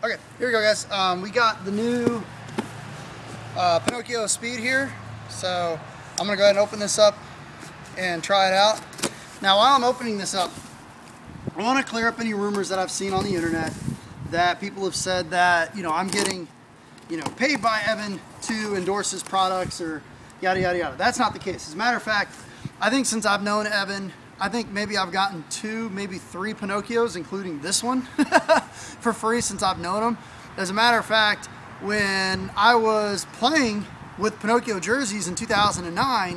Okay, here we go, guys. We got the new Pinokio Speed here, so I'm gonna go ahead and open this up and try it out. Now, while I'm opening this up, I want to clear up any rumors that I've seen on the internet that people have said that, you know, I'm getting, you know, paid by Evan to endorse his products or yada yada yada. That's not the case. As a matter of fact, I think since I've known Evan, I think maybe I've gotten 2, maybe 3 Pinokios, including this one, for free since I've known him. As a matter of fact, when I was playing with Pinokio jerseys in 2009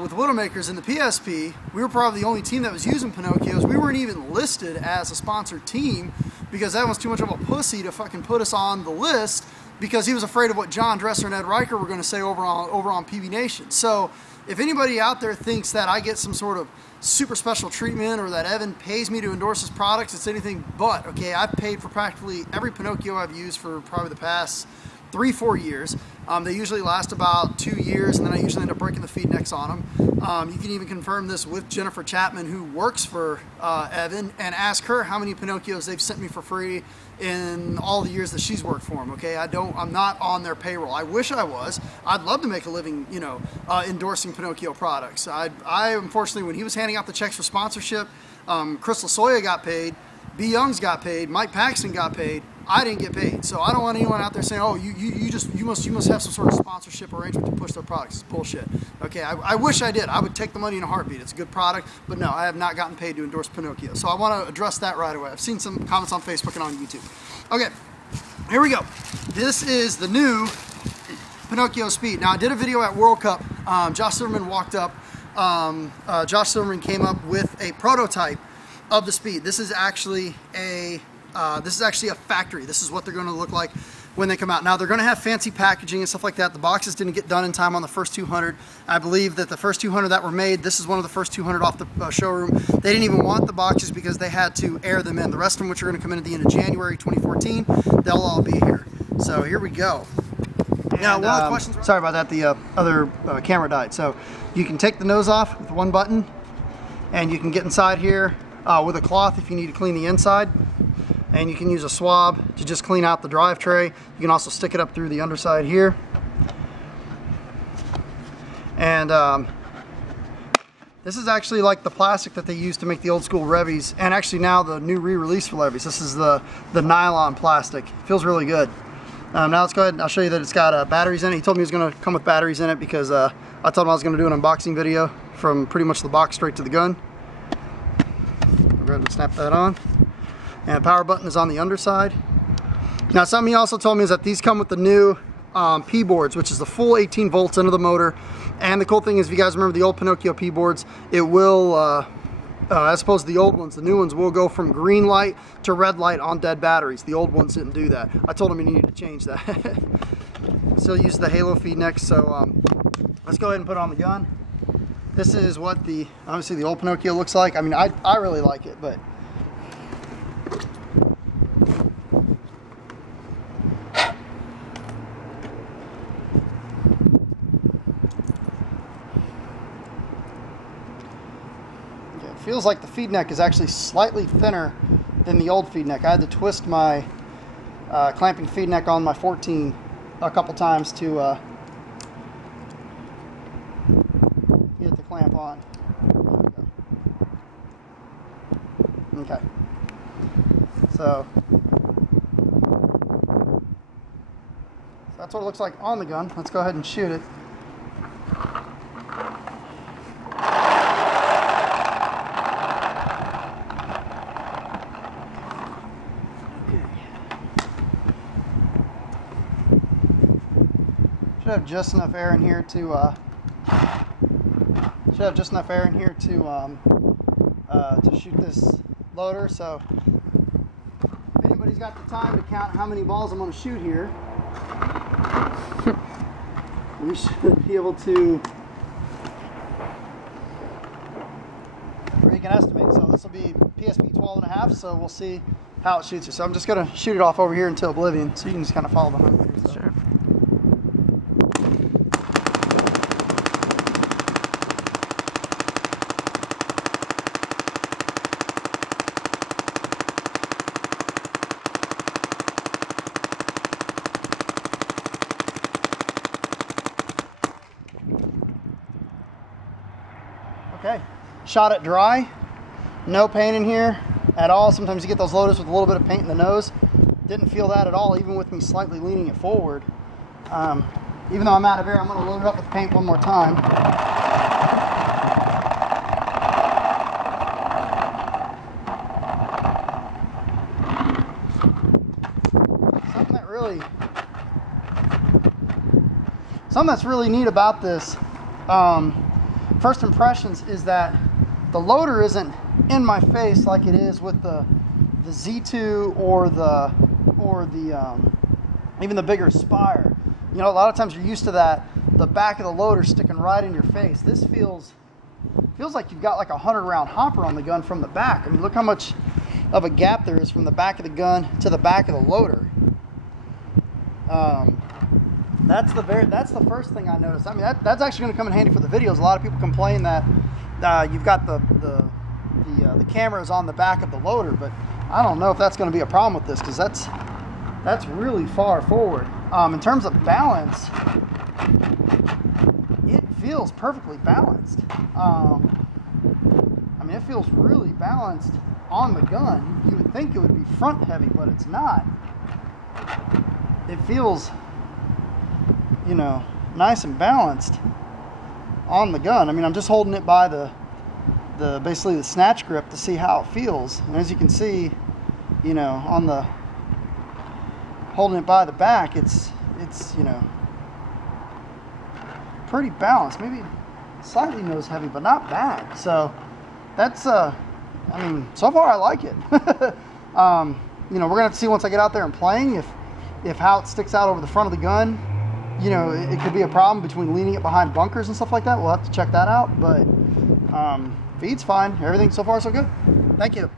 with Widowmakers in the PSP, we were probably the only team that was using Pinokios. We weren't even listed as a sponsored team because Evan was too much of a pussy to fucking put us on the list because he was afraid of what John Dresser and Ed Riker were going to say over on PB Nation. So if anybody out there thinks that I get some sort of super special treatment or that Evan pays me to endorse his products, it's anything but. Okay, I've paid for practically every Pinokio I've used for probably the past 3-4 years. They usually last about 2 years, and then I usually end up breaking the feed necks on them. You can even confirm this with Jennifer Chapman, who works for Evan, and ask her how many Pinokios they've sent me for free in all the years that she's worked for them. Okay, I'm not on their payroll. I wish I was. I'd love to make a living, you know, endorsing Pinokio products. I unfortunately, when he was handing out the checks for sponsorship, Crystal Soya got paid, B. Youngs got paid, Mike Paxton got paid. I didn't get paid, so I don't want anyone out there saying, "Oh, you must have some sort of sponsorship arrangement to push their products." It's bullshit. Okay, I wish I did. I would take the money in a heartbeat. It's a good product, but no, I have not gotten paid to endorse Pinokio. So I want to address that right away. I've seen some comments on Facebook and on YouTube. Okay, here we go. This is the new Pinokio Speed. Now I did a video at World Cup. Josh Silverman walked up. Josh Silverman came up with a prototype of the Speed. This is actually a factory. This is what they're going to look like when they come out. Now they're going to have fancy packaging and stuff like that. The boxes didn't get done in time on the first 200. I believe that the first 200 that were made, this is one of the first 200 off the showroom. They didn't even want the boxes because they had to air them in. The rest of them, which are going to come in at the end of January 2014, they'll all be here. So here we go. Now, one of the questions. Sorry about that. The other camera died. So you can take the nose off with one button, and you can get inside here with a cloth if you need to clean the inside. And you can use a swab to just clean out the drive tray. You can also stick it up through the underside here. And this is actually like the plastic that they used to make the old school Revies, and actually now the new re-release for Levies. This is the nylon plastic. Feels really good. Now let's go ahead and I'll show you that it's got batteries in it. He told me he was going to come with batteries in it because I told him I was going to do an unboxing video from pretty much the box straight to the gun. Go ahead and snap that on. And the power button is on the underside. Now, something he also told me is that these come with the new P boards, which is the full 18 volts into the motor. And the cool thing is, if you guys remember the old Pinokio P boards, it will, as opposed to the old ones, the new ones will go from green light to red light on dead batteries. The old ones didn't do that. I told him he needed to change that. Still use the Halo feed neck, so let's go ahead and put on the gun. This is what obviously the old Pinokio looks like. I mean, I really like it, but feels like the feed neck is actually slightly thinner than the old feed neck. I had to twist my clamping feed neck on my 14 a couple times to get the clamp on. Okay. So that's what it looks like on the gun. Let's go ahead and shoot it. Should have just enough air in here to shoot this loader. So if anybody's got the time to count how many balls I'm going to shoot here, we should be able to. Or you can estimate. So this will be PSP 12.5. So we'll see how it shoots you. So I'm just going to shoot it off over here until oblivion, so you can just kind of follow behind me. So. Sure. shot it dry. No paint in here at all. Sometimes you get those loaders with a little bit of paint in the nose. Didn't feel that at all, even with me slightly leaning it forward. Even though I'm out of air, I'm going to load it up with paint one more time. Something that's really neat about this, first impressions, is that the loader isn't in my face like it is with the Z2 or even the bigger Spire. You know, a lot of times you're used to the back of the loader sticking right in your face. This feels like you've got like a 100-round hopper on the gun from the back. I mean, look how much of a gap there is from the back of the gun to the back of the loader. That's the first thing I noticed. I mean, that's actually going to come in handy for the videos. A lot of people complain that you've got the cameras on the back of the loader, but I don't know if that's going to be a problem with this, because that's really far forward. In terms of balance, it feels perfectly balanced. I mean, it feels really balanced on the gun. You would think it would be front heavy, but it's not. It feels, you know, nice and balanced on the gun. I mean, I'm just holding it by basically the snatch grip to see how it feels. And as you can see, you know, on the holding it by the back, it's you know, pretty balanced. Maybe slightly nose heavy, but not bad. So that's I mean, so far I like it. You know, we're gonna have to see once I get out there and playing if how it sticks out over the front of the gun. You know, it could be a problem between leaning it behind bunkers and stuff like that. We'll have to check that out, but feed's fine. Everything so far so good. Thank you.